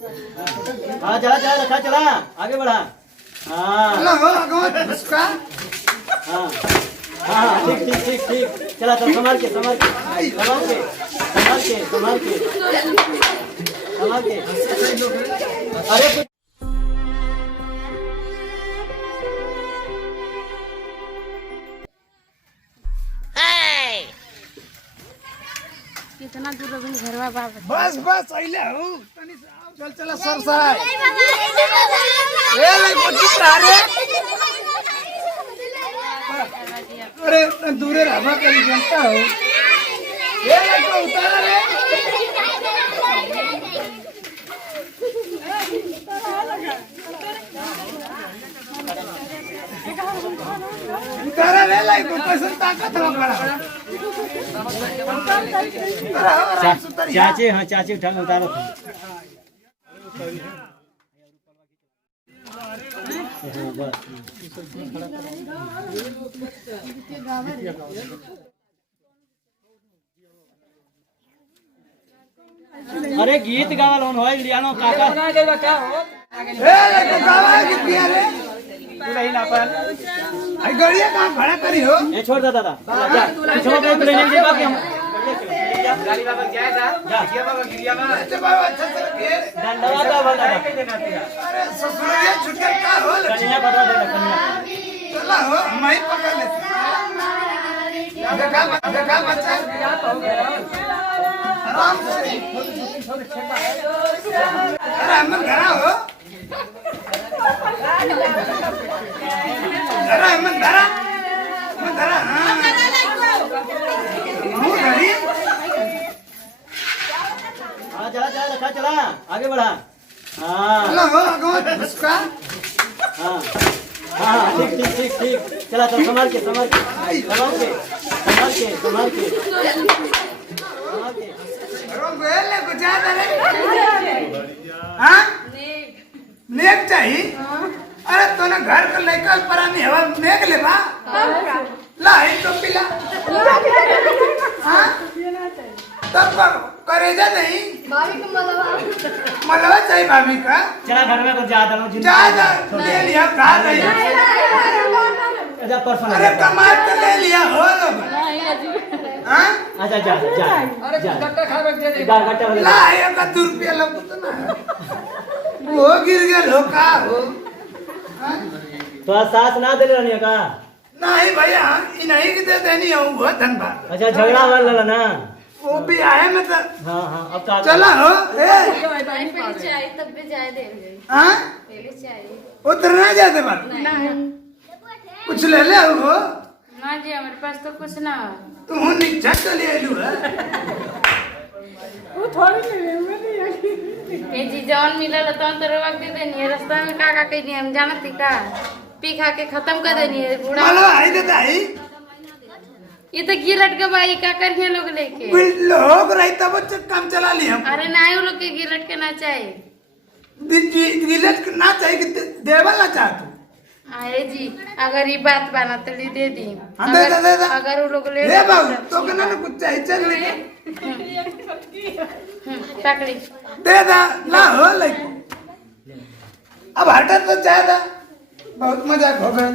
हाँ जा जा रखा चला आगे बढ़ा। हाँ हाँ हाँ ठीक ठीक ठीक ठीक चला चल संभाल के संभाल के संभाल के संभाल के संभाल के संभाल के अरे कितना दूर लोग घरवा बाबा बस बस अइले हो तनी से आओ चल चला सरसाय ए ले कितना रे अरे दूरे रहबा करी जनता हो ए ले को उतार रे उतार रे लाई को कैसे ताकत हो बड़ा चाची हाँ चाची उठा उतारो अरे गीत गावल हो लियानो काका ए ले गावा गीत किया रे तू नहीं ना पर आई गड़िया काम भाड़ा करी हो ए छोड़ दे दादा जा छोड़ दे तो लेने के बाकी हम गाड़ी बाबा जाएगा गिरिया बाबा गिरिया बाबा अच्छा बाबा अच्छा से रखिए डंडवा का भला अरे ससुरिया छुटकर का हो कन्या बता दे कन्या चला हो मैं पकड़ ले देखा बच्चा आराम से अरे हम घर हो अरे हम घर हां हूं घरी हाँ जा जा रखा चला आगे बढ़ा। हाँ चला हो आगो उसका हाँ हाँ ठीक ठीक ठीक ठीक चला चल संभाल के संभाल के संभाल के संभाल के संभाल के संभाल के रोम बेले को जा रे हां नेक चाहिए अरे तोने घर को लेकर परानी हवा नेक लेबा ला ही तो पिला हां तब करेजा नहीं भाभी को मलवा चाहिए भाभी का चला घर में कुछ ज्यादा लो जा जा ले लिया खा नहीं जा परसों अरे कमाल तो ले लिया हो लोग हां अच्छा जा जा अरे गट्टा खा के दे दे गट्टा वाले ला ये का 2 रुपया लब तो ना वो गिर गया लोका हो तो सास ना दे रहनी का नहीं भैया इन्हीं की दे देनी है वो धनबाद अच्छा झगड़ा वाला ना वो भी आए में तो हाँ हाँ अब का चला हो ए पहले चाहिए तब भी जाए देंगे हां पहले चाहिए उतरना जाते बार नहीं कुछ ले ले हो ना जी हमारे पास तो कुछ ना हो तू निकल चली आलू है वो थोड़ी ले ये जी जौन मिलल तो रख दे देनी है रास्ता में का कहनी हम जानत थी का पी खा के खत्म कर देनी है बूढ़ा मालो आई देता आई ये तो गिलट के भाई का करिए लोग लेके लोग रही तब काम चला लिया अरे ना वो लोग के गिलट के ना चाहिए गिलट ना चाहिए कि देवल ना चाह तू अरे जी अगर ये बात बना तो ली दे दी हाँ, दे दे, दे दे। अगर वो लोग ले ले बाबू तो कहना ना कुछ चाहिए चल ले पकड़ी दे दा ना हो ले अब हटा तो चाह दा बहुत मजाक हो गए